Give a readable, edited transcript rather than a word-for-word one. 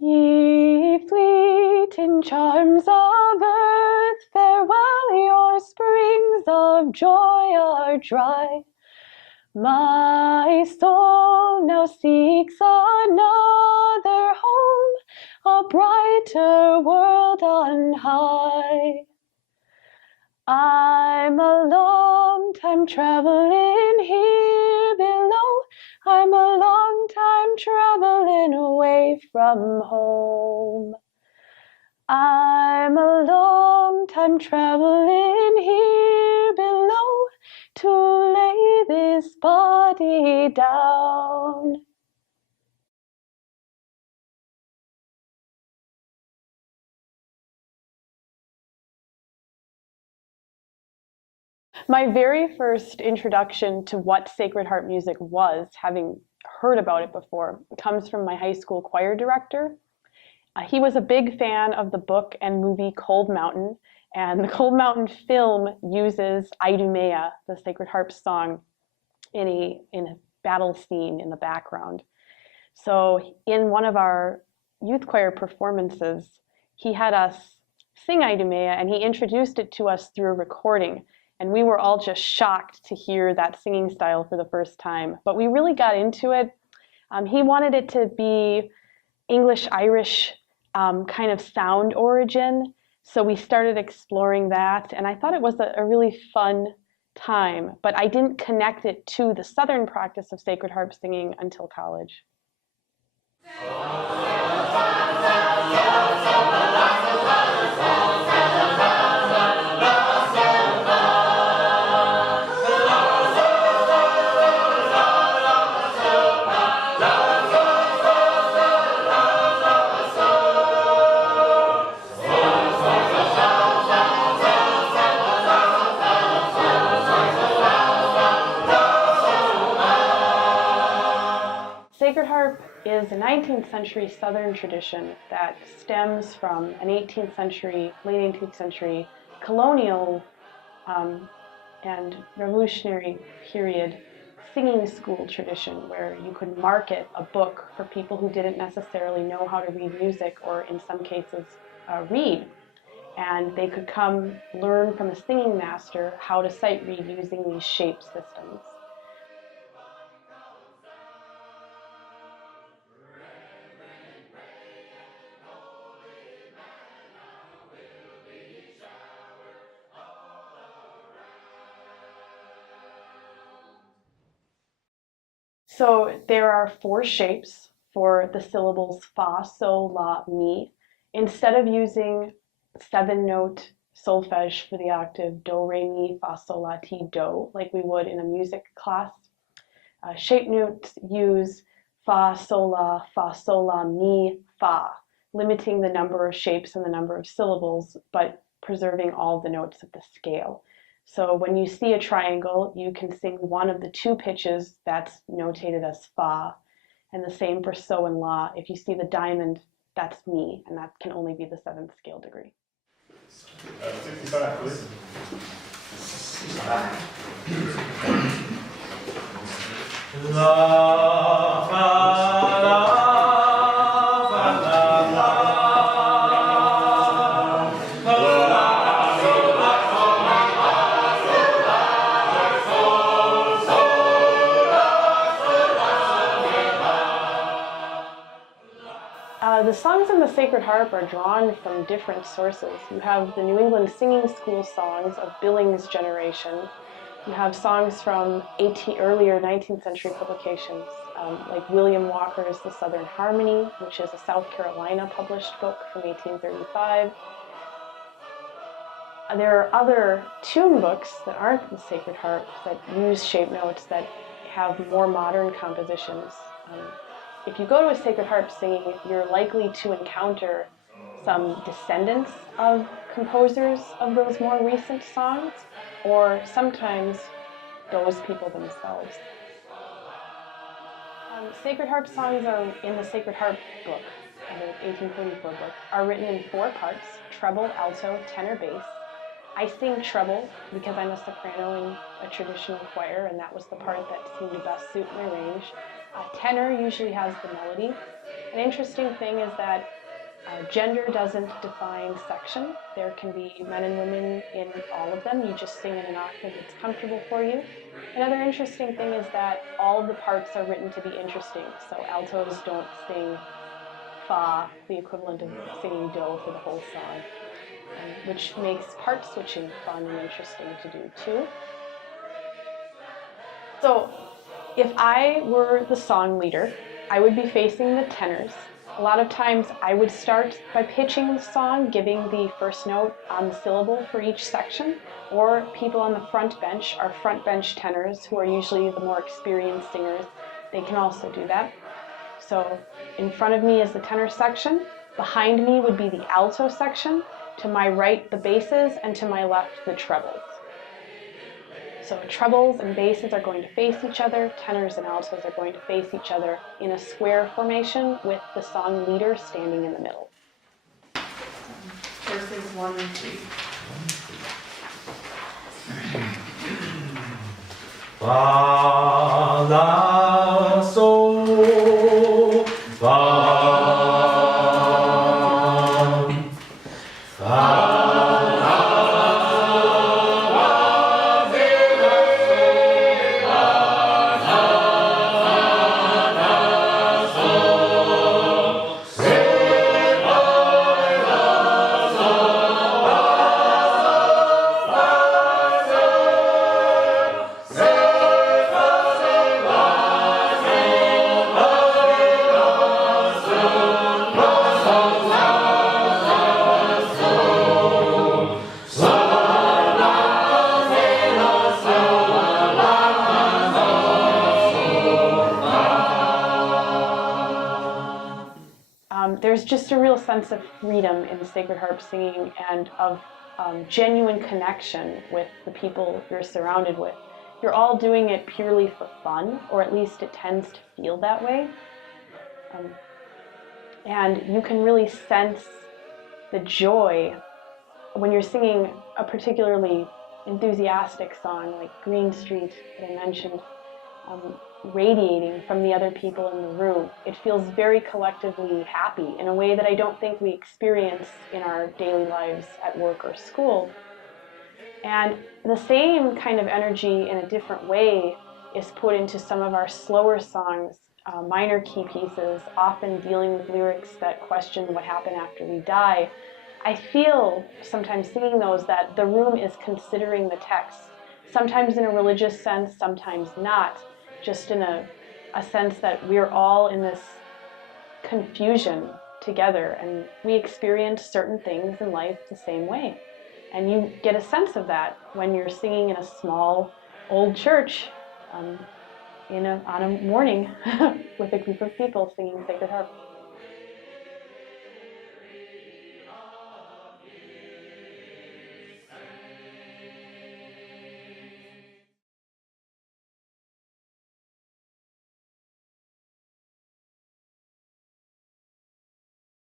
Ye fleeting charms of earth, farewell, your springs of joy are dry. My soul now seeks another home, a brighter world on high. I'm a long time traveling here below. I'm a long time traveling away from home. I'm a long time traveling here below to lay this body down. My very first introduction to what sacred harp music was, having heard about it before, comes from my high school choir director. He was a big fan of the book and movie Cold Mountain, and the Cold Mountain film uses Idumea, the sacred harp song, in a battle scene in the background. So in one of our youth choir performances, he had us sing Idumea, and he introduced it to us through a recording. And we were all just shocked to hear that singing style for the first time. But we really got into it. He wanted it to be English-Irish kind of sound origin. So we started exploring that. And I thought it was a really fun time. But I didn't connect it to the Southern practice of sacred harp singing until college. Sacred harp is a 19th century Southern tradition that stems from an 18th century, late 18th century colonial and revolutionary period singing school tradition where you could market a book for people who didn't necessarily know how to read music or in some cases read. And they could come learn from a singing master how to sight read using these shape systems. So there are 4 shapes for the syllables fa, sol, la, mi. Instead of using 7-note solfege for the octave do, re, mi, fa, sol, la, ti, do, like we would in a music class, shape notes use fa, sol, la, mi, fa, limiting the number of shapes and the number of syllables, but preserving all the notes of the scale. So when you see a triangle, you can sing one of the 2 pitches that's notated as fa, and the same for so and la. If you see the diamond, that's mi, and that can only be the 7th scale degree. La, fa, la. The songs in the sacred harp are drawn from different sources. You have the New England singing school songs of Billings' generation. You have songs from earlier 19th century publications, like William Walker's The Southern Harmony, which is a South Carolina published book from 1835. There are other tune books that aren't the sacred harp that use shape notes that have more modern compositions. If you go to a sacred harp singing, you're likely to encounter some descendants of composers of those more recent songs, or sometimes those people themselves. Sacred harp songs are in the Sacred Harp book, the 1844 book, are written in 4 parts: treble, alto, tenor, bass. I sing treble because I'm a soprano in a traditional choir, and that was the part that seemed to best suit my range. Tenor usually has the melody, An interesting thing is that gender doesn't define section. There can be men and women in all of them. You just sing in an octave that's comfortable for you. Another interesting thing is that all of the parts are written to be interesting. So altos don't sing fa, the equivalent of singing do for the whole song, which makes part switching fun and interesting to do too. So if I were the song leader, I would be facing the tenors. A lot of times I would start by pitching the song, giving the first note on the syllable for each section, or people on the front bench, our front bench tenors, who are usually the more experienced singers, they can also do that. So in front of me is the tenor section, behind me would be the alto section, to my right the basses, and to my left the trebles. So trebles and basses are going to face each other, tenors and altos are going to face each other in a square formation with the song leader standing in the middle. Verses 1 and 3. Fa, la, sol, fa, fa. There's just a real sense of freedom in sacred harp singing and of genuine connection with the people you're surrounded with. You're all doing it purely for fun, or at least it tends to feel that way. And you can really sense the joy when you're singing a particularly enthusiastic song like Green Street that I mentioned, radiating from the other people in the room. It feels very collectively happy in a way that I don't think we experience in our daily lives at work or school. And the same kind of energy in a different way is put into some of our slower songs, minor key pieces, often dealing with lyrics that question what happened after we die. I feel sometimes singing those that the room is considering the text, sometimes in a religious sense, sometimes not, just in a sense that we're all in this confusion together, and we experience certain things in life the same way. And you get a sense of that when you're singing in a small old church on a morning with a group of people singing Sacred Harp.